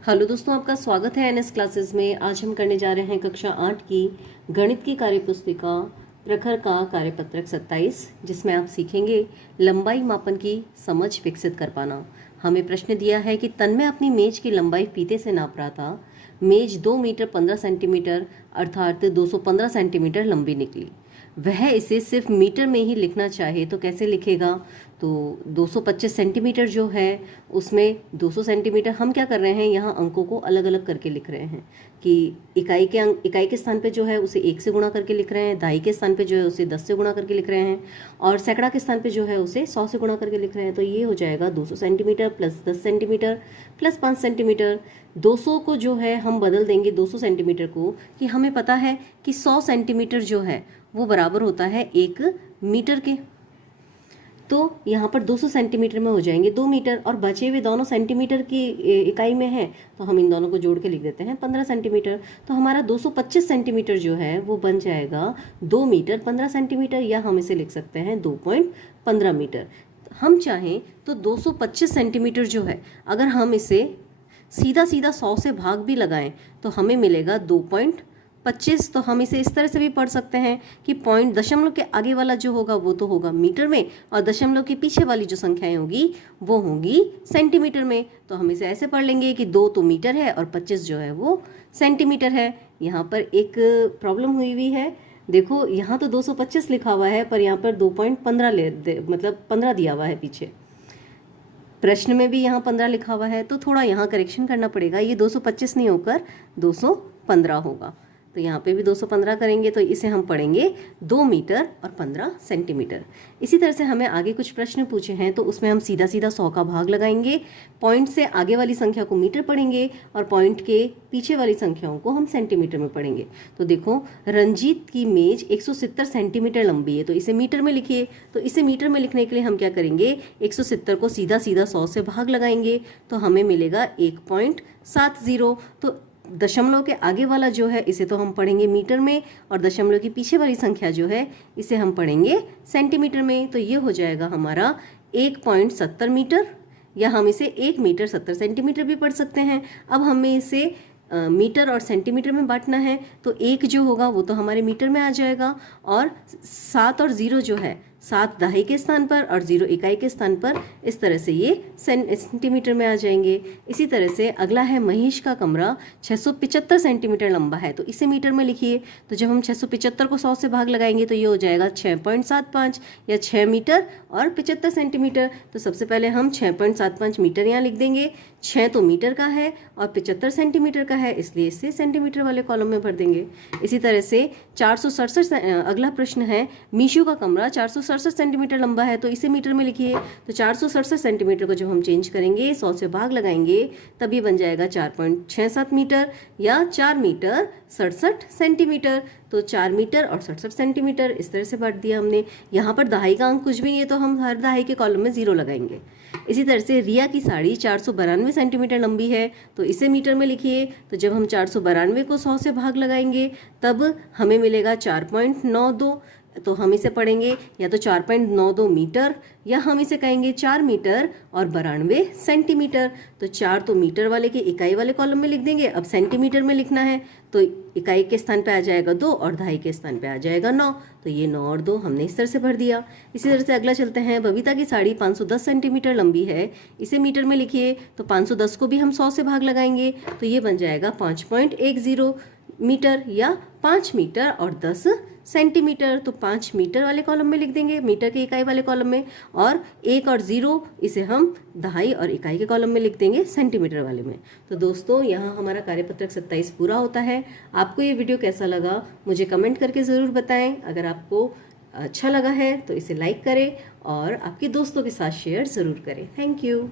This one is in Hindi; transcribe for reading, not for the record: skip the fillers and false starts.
हेलो दोस्तों, आपका स्वागत है एनएस क्लासेस में। आज हम करने जा रहे हैं कक्षा 8 की गणित की कार्यपुस्तिका प्रखर का कार्यपत्रक 27, जिसमें आप सीखेंगे लंबाई मापन की समझ विकसित कर पाना। हमें प्रश्न दिया है कि तन्मय अपनी मेज की लंबाई फीते से नाप रहा था। मेज 2 मीटर 15 सेंटीमीटर अर्थात 215 सेंटीमीटर लंबी निकली। वह इसे सिर्फ मीटर में ही लिखना चाहे तो कैसे लिखेगा? तो 225 सेंटीमीटर जो है उसमें 200 सेंटीमीटर हम क्या कर रहे हैं, यहाँ अंकों को अलग अलग करके लिख रहे हैं कि इकाई के स्थान पे जो है उसे 1 से गुणा करके लिख रहे हैं, दहाई के स्थान पे जो है उसे 10 से गुणा करके लिख रहे हैं, और सैकड़ा के स्थान पे जो है उसे 100 से गुणा करके लिख रहे हैं। तो ये हो जाएगा 200 centimetre plus 10 centimetre plus 5 centimetre. 200 को जो है हम बदल देंगे 200 सेंटीमीटर को, कि हमें पता है कि 100 सेंटीमीटर जो है वो बराबर होता है 1 मीटर के। तो यहाँ पर 200 सेंटीमीटर में हो जाएंगे 2 मीटर, और बचे हुए दोनों सेंटीमीटर की इकाई में है तो हम इन दोनों को जोड़ के लिख देते हैं 15 सेंटीमीटर। तो हमारा 225 सेंटीमीटर जो है वो बन जाएगा 2 मीटर 15 सेंटीमीटर, या हम इसे लिख सकते हैं 2.15 मीटर। हम चाहें तो 225 सेंटीमीटर जो है अगर हम इसे सीधा सीधा 100 से भाग भी लगाएं तो हमें मिलेगा 2.25। तो हम इसे इस तरह से भी पढ़ सकते हैं कि पॉइंट दशमलव के आगे वाला जो होगा वो तो होगा मीटर में, और दशमलव के पीछे वाली जो संख्याएं होगी वो होंगी सेंटीमीटर में। तो हम इसे ऐसे पढ़ लेंगे कि 2 तो मीटर है और 25 जो है वो सेंटीमीटर है। यहाँ पर एक प्रॉब्लम हुई है, देखो यहाँ तो 225 लिखा हुआ है पर यहाँ पर 2.15 मतलब 15 दिया हुआ है पीछे। प्रश्न में भी यहाँ 15 लिखा हुआ है, तो थोड़ा यहाँ करेक्शन करना पड़ेगा। ये 225 नहीं होकर 215 होगा। तो यहाँ पे भी 215 करेंगे तो इसे हम पढ़ेंगे 2 मीटर और 15 सेंटीमीटर। इसी तरह से हमें आगे कुछ प्रश्न पूछे हैं तो उसमें हम सीधा सीधा 100 का भाग लगाएंगे, पॉइंट से आगे वाली संख्या को मीटर पढ़ेंगे और पॉइंट के पीछे वाली संख्याओं को हम सेंटीमीटर में पढ़ेंगे। तो देखो, रंजीत की मेज 170 सेंटीमीटर लंबी है, तो इसे मीटर में लिखिए। तो इसे मीटर में लिखने के लिए हम क्या करेंगे, 170 को सीधा सीधा 100 से भाग लगाएंगे तो हमें मिलेगा 1.70। तो दशमलव के आगे वाला जो है इसे तो हम पढ़ेंगे मीटर में, और दशमलव के पीछे वाली संख्या जो है इसे हम पढ़ेंगे सेंटीमीटर में। तो ये हो जाएगा हमारा 1.70 मीटर, या हम इसे 1 मीटर 70 सेंटीमीटर भी पढ़ सकते हैं। अब हमें इसे मीटर और सेंटीमीटर में बांटना है, तो 1 जो होगा वो तो हमारे मीटर में आ जाएगा, और 7 और 0 जो है, 7 दहाई के स्थान पर और 0 इकाई के स्थान पर, इस तरह से ये सेंटीमीटर में आ जाएंगे। इसी तरह से अगला है महेश का कमरा 675 सेंटीमीटर लंबा है, तो इसे मीटर में लिखिए। तो जब हम 675 को 100 से भाग लगाएंगे तो ये हो जाएगा 6.75, या 6 मीटर और 75 सेंटीमीटर। तो सबसे पहले हम 6.75 मीटर यहाँ लिख देंगे। 6 तो मीटर का है और 75 सेंटीमीटर का है, इसलिए इसे सेंटीमीटर वाले कॉलम में भर देंगे। इसी तरह से 467 अगला प्रश्न है, मीशू का कमरा 467 सेंटीमीटर लंबा है, तो इसे मीटर में लिखिए। तो 467 सेंटीमीटर को जब हम चेंज करेंगे 100 से भाग लगाएंगे तब ये बन जाएगा 4.67 मीटर, या 4 मीटर 67 सेंटीमीटर। तो 4 मीटर और 67 सेंटीमीटर इस तरह से बांट दिया हमने। यहाँ पर दहाई का अंक कुछ भी नहीं है तो हम हर दहाई के कॉलम में 0 लगाएंगे। इसी तरह से रिया की साड़ी 492 सेंटीमीटर लंबी है, तो इसे मीटर में लिखिए। तो जब हम 492 को 100 से भाग लगाएंगे तब हमें मिलेगा 4.92। तो हम इसे पढ़ेंगे या तो 4.92 मीटर, या हम इसे कहेंगे 4 मीटर और 92 सेंटीमीटर। तो 4 तो मीटर वाले के इकाई वाले कॉलम में लिख देंगे। अब सेंटीमीटर में लिखना है तो इकाई के स्थान पे आ जाएगा 2 और दहाई के स्थान पे आ जाएगा 9। तो ये 9 और 2 हमने इस तरह से भर दिया। इसी तरह से अगला चलते हैं, बबीता की साड़ी 510 सेंटीमीटर लंबी है, इसे मीटर में लिखिए। तो 510 को भी हम 100 से भाग लगाएंगे तो ये बन जाएगा 5.10 मीटर, या 5 मीटर और 10 सेंटीमीटर। तो 5 मीटर वाले कॉलम में लिख देंगे, मीटर के इकाई वाले कॉलम में, और 1 और 0 इसे हम दहाई और इकाई के कॉलम में लिख देंगे सेंटीमीटर वाले में। तो दोस्तों, यहाँ हमारा कार्यपत्रक 27 पूरा होता है। आपको ये वीडियो कैसा लगा मुझे कमेंट करके ज़रूर बताएं। अगर आपको अच्छा लगा है तो इसे लाइक करें और आपके दोस्तों के साथ शेयर ज़रूर करें। Thank you.